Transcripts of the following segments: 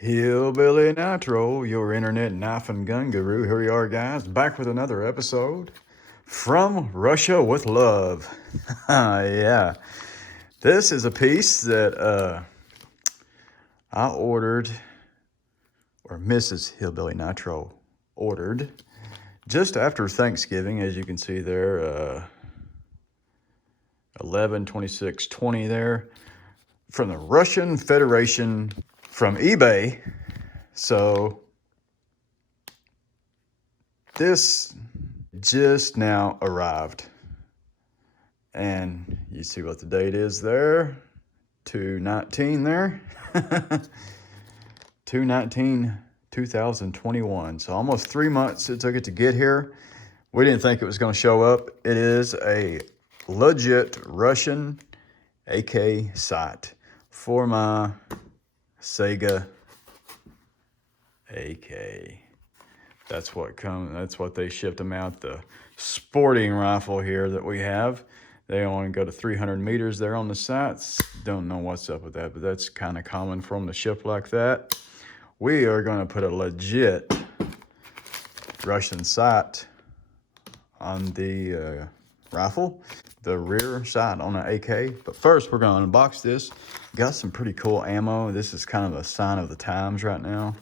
Hillbilly Nitro, your internet knife and gun guru. Here we are, guys, back with another episode from Russia with love. Yeah, this is a piece that I ordered, or Mrs. Hillbilly Nitro ordered, just after Thanksgiving. As you can see there, 11/26/20 there, from the Russian Federation, from eBay. So this just now arrived, and you see what the date is there, 2/19 there. 2/19/2021. So almost 3 months it took it to get here. We didn't think it was going to show up. It is a legit Russian AK sight for my Saiga AK. That's what they shipped them out. The sporting rifle here that we have, they only go to 300 meters there on the sights. Don't know what's up with that, but that's kind of common for them to ship like that. We are going to put a legit Russian sight on the rifle, the rear sight on the AK. But first, we're going to unbox this. Got some pretty cool ammo. This is kind of a sign of the times right now.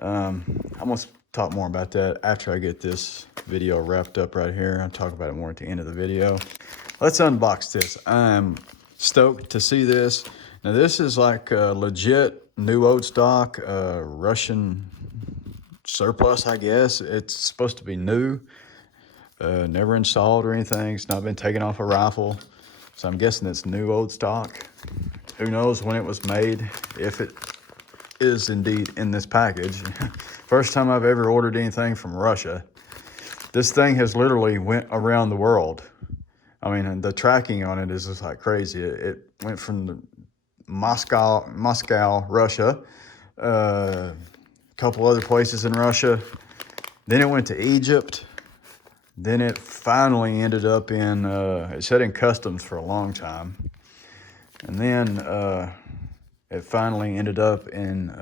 I'm going to talk more about that after I get this video wrapped up right here. I'll talk about it more at the end of the video. Let's unbox this. I'm stoked to see this. Now, this is like a legit new old stock Russian surplus, I guess. It's supposed to be new, never installed or anything. It's not been taken off a rifle. So I'm guessing it's new old stock. Who knows when it was made, if it is indeed in this package. First time I've ever ordered anything from Russia. This thing has literally went around the world. I mean, the tracking on it is just like crazy. It went from the Moscow, Russia, a couple other places in Russia. Then it went to Egypt. Then it finally ended up in, it sat in customs for a long time. And then it finally ended up in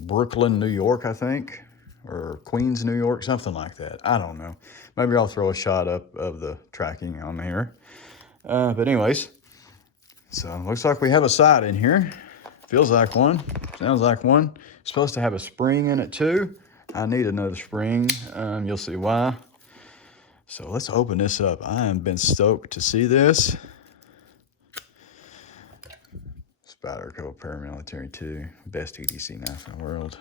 Brooklyn, New York, I think, or Queens, New York, something like that. I don't know. Maybe I'll throw a shot up of the tracking on here. But anyways, so looks like we have a sight in here. Feels like one. Sounds like one. It's supposed to have a spring in it too. I need another spring. You'll see why. So let's open this up. I am been stoked to see this. Spyderco Paramilitary 2, best EDC knife in the world.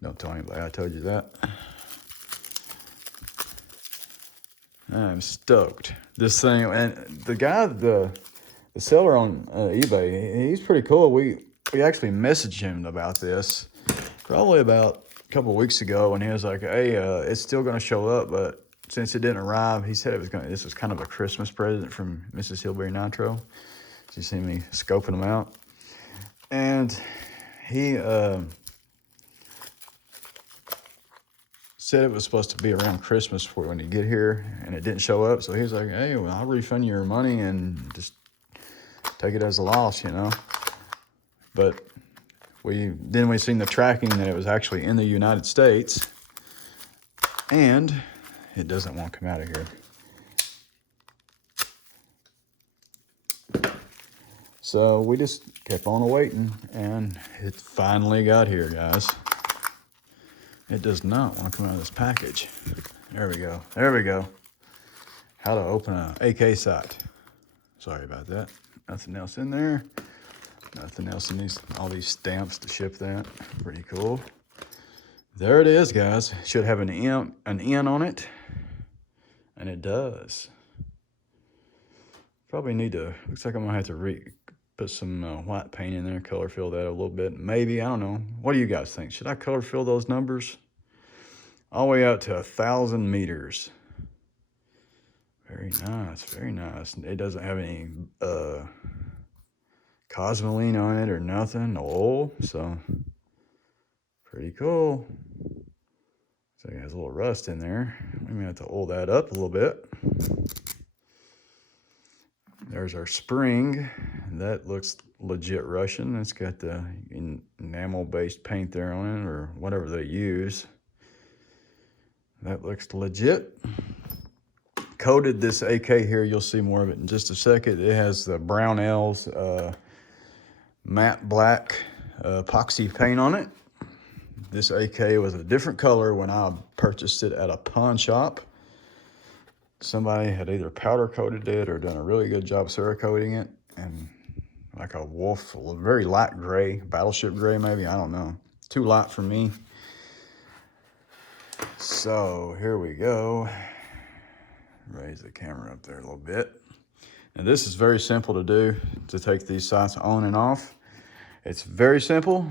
Don't tell anybody I told you that. I'm stoked. This thing, and the guy, the seller on eBay, he's pretty cool. We actually messaged him about this probably about a couple of weeks ago, and he was like, "Hey, it's still going to show up, but since it didn't arrive," he said this was kind of a Christmas present from Mrs. Hillbilly Nitro. You see me scoping them out, and he said it was supposed to be around Christmas for when you get here, and it didn't show up. So he was like, "Hey, well, I'll refund you your money and just take it as a loss, you know." But we seen the tracking that it was actually in the United States, and it doesn't want to come out of here. So we just kept on waiting, and it finally got here, guys. It does not want to come out of this package. There we go. There we go. How to open an AK sight. Sorry about that. Nothing else in there. Nothing else in all these stamps to ship that. Pretty cool. There it is, guys. Should have an N on it, and it does. Probably need to, looks like I'm gonna have to put some white paint in there, color fill that a little bit. Maybe, I don't know. What do you guys think? Should I color fill those numbers? All the way out to 1,000 meters. Very nice, very nice. It doesn't have any cosmoline on it or nothing, no oil, so pretty cool. So it has a little rust in there. We may have to oil that up a little bit. There's our spring. That looks legit Russian. It's got the enamel-based paint there on it, or whatever they use. That looks legit. Coated this AK here, you'll see more of it in just a second. It has the Brownell's matte black epoxy paint on it. This AK was a different color when I purchased it at a pawn shop. Somebody had either powder coated it or done a really good job Cerakoting it, and like a wolf, a very light gray, battleship gray maybe, I don't know. Too light for me. So here we go. Raise the camera up there a little bit. And this is very simple to do, to take these sights on and off. It's very simple.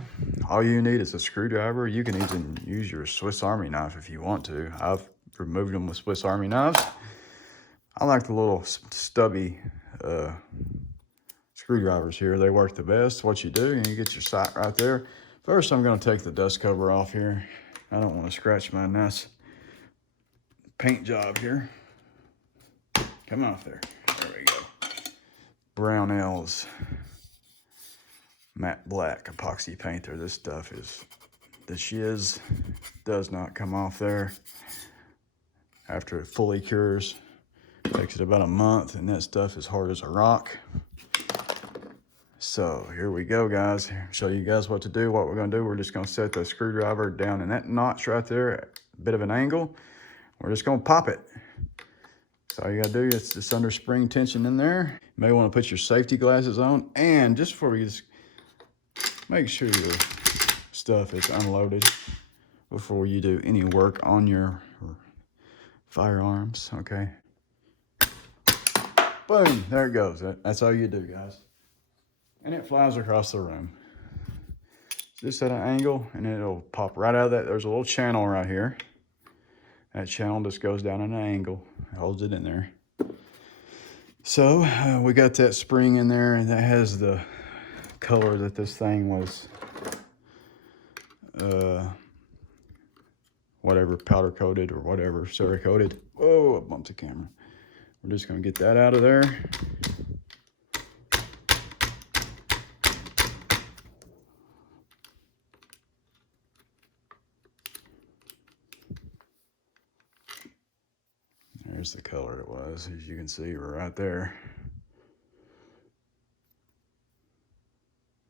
All you need is a screwdriver. You can even use your Swiss Army knife if you want to. I've removed them with Swiss Army knives. I like the little stubby screwdrivers here. They work the best. What you do, you get your sight right there. First, I'm going to take the dust cover off here. I don't want to scratch my nice paint job here. Come off there. There we go. Brownell's matte black epoxy painter. This stuff is the shiz. Does not come off there after it fully cures. Takes it about a month, and that stuff is hard as a rock. So here we go, guys. Show you guys what to do. What we're going to do, we're just going to set the screwdriver down in that notch right there at a bit of an angle. We're just going to pop it. So all you got to do is just under spring tension in there. You may want to put your safety glasses on, and just before we just make sure your stuff is unloaded before you do any work on your firearms, okay? Boom, there it goes. That's all you do, guys. And it flies across the room. Just at an angle, and it'll pop right out of that. There's a little channel right here. That channel just goes down at an angle, holds it in there. So we got that spring in there, and that has the color that this thing was, whatever, powder coated or whatever, Cerakoted. Whoa, I bumped the camera. We're just gonna get that out of there. There's the color it was, as you can see right there.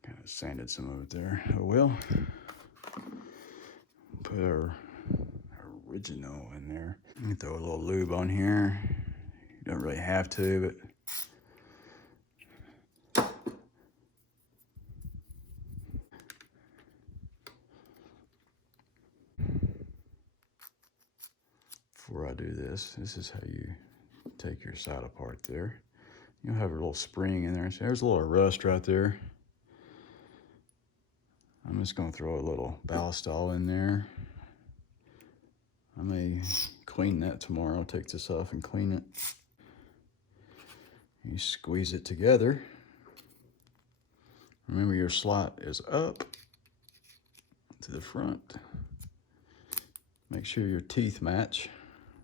Kind of sanded some of it there. Oh well. Put our original in there. Throw a little lube on here. You don't really have to, but before I do this, this is how you take your sight apart there. You'll have a little spring in there. So there's a little rust right there. I'm just going to throw a little ballistol in there. I may clean that tomorrow. Take this off and clean it. You squeeze it together. Remember, your slot is up to the front. Make sure your teeth match,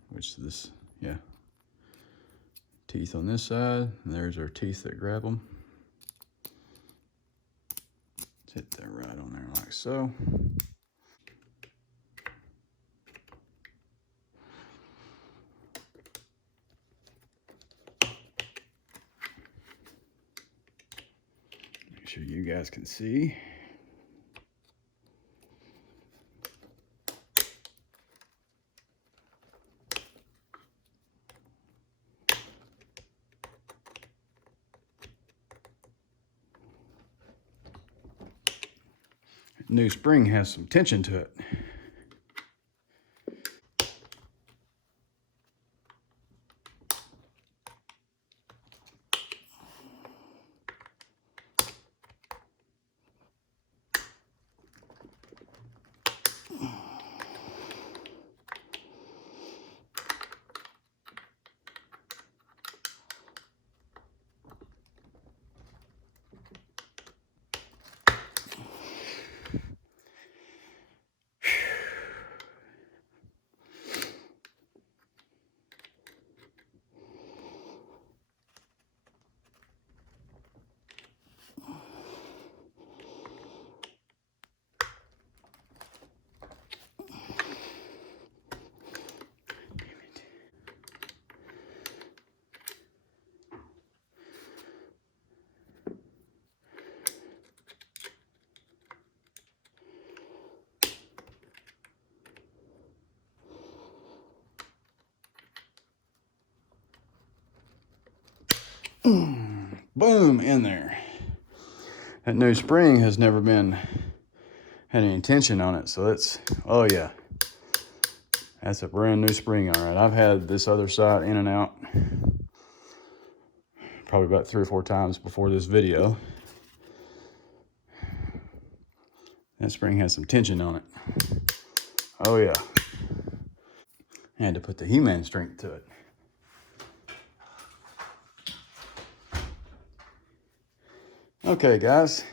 which this, yeah. Teeth on this side, and there's our teeth that grab them. Hit that right on there like so. Make sure you guys can see. New spring has some tension to it. Boom, in there. That new spring has never been had any tension on it, so that's, oh yeah, that's a brand new spring. All right, I've had this other side in and out probably about 3 or 4 times before this video. That spring has some tension on it. Oh yeah. I had to put the He-Man strength to it. Okay, guys.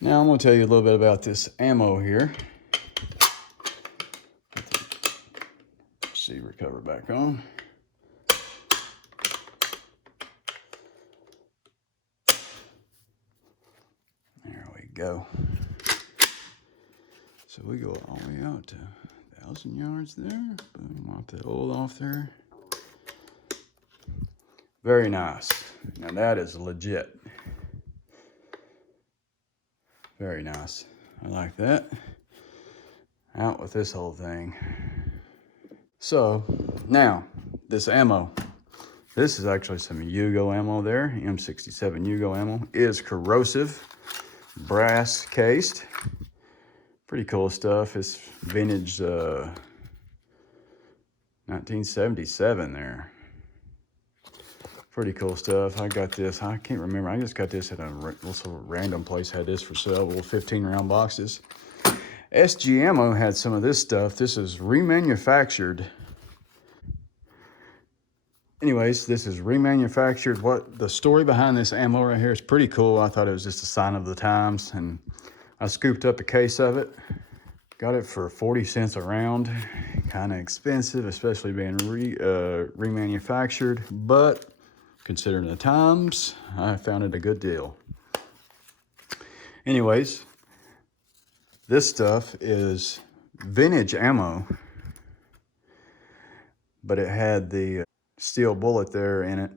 Now I'm going to tell you a little bit about this ammo here. Receiver cover back on. There we go. So we go all the way out to 1,000 yards there. Boom, off that oil off there. Very nice. Now that is legit. Very nice. I like that. Out with this whole thing. So now this ammo. This is actually some Yugo ammo there. M67 Yugo ammo. It is corrosive. Brass cased. Pretty cool stuff. It's vintage 1977 there. Pretty cool stuff. I got this. I can't remember. I just got this at a little random place. Had this for sale. Little 15-round boxes. SG Ammo had some of this stuff. This is remanufactured. Anyways, this is remanufactured. What the story behind this ammo right here is pretty cool. I thought it was just a sign of the times, and I scooped up a case of it. Got it for 40 cents a round. Kind of expensive, especially being remanufactured, but considering the times, I found it a good deal. Anyways, this stuff is vintage ammo, but it had the steel bullet there in it.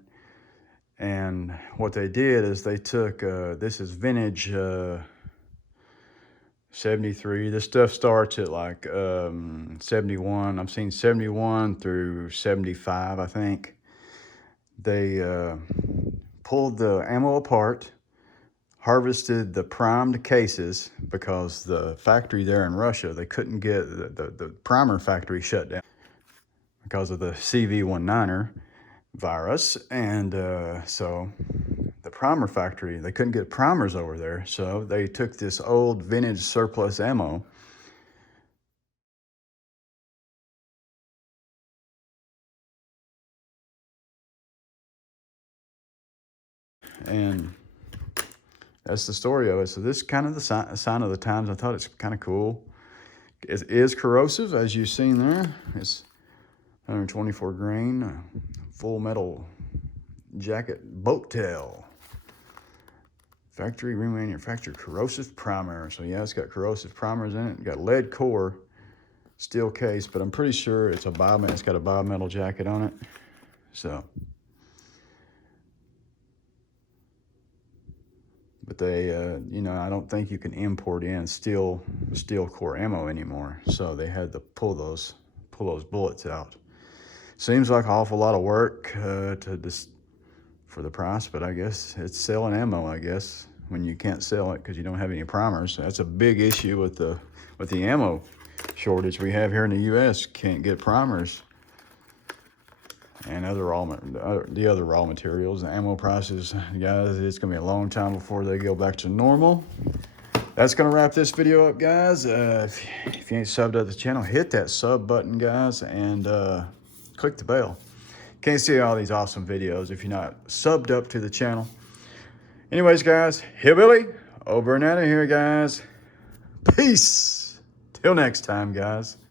And what they did is they took, this is vintage 73. This stuff starts at like 71. I've seen 71 through 75, I think. They pulled the ammo apart, harvested the primed cases because the factory there in Russia, they couldn't get the primer factory shut down because of the CV19er virus. And so the primer factory, they couldn't get primers over there. So they took this old vintage surplus ammo and that's the story of it. So this is kind of the sign of the times. I thought it's kind of cool. It is corrosive, as you've seen there. It's 124 grain, full metal jacket, boat tail. Factory remanufactured corrosive primer. So yeah, it's got corrosive primers in it. It's got lead core, steel case, but I'm pretty sure it's a bimetal. It's got a bimetal jacket on it. So, but they, you know, I don't think you can import in steel core ammo anymore. So they had to pull those bullets out. Seems like an awful lot of work to just for the price, but I guess it's selling ammo, I guess, when you can't sell it because you don't have any primers. That's a big issue with the ammo shortage we have here in the U.S. Can't get primers and the other raw materials. The ammo prices, guys, it's gonna be a long time before they go back to normal. That's gonna wrap this video up, guys. If you ain't subbed to the channel, hit that sub button, guys, and click the bell. Can't see all these awesome videos if you're not subbed up to the channel. Anyways, guys, Hillbilly, over and out of here, guys. Peace. Till next time, guys.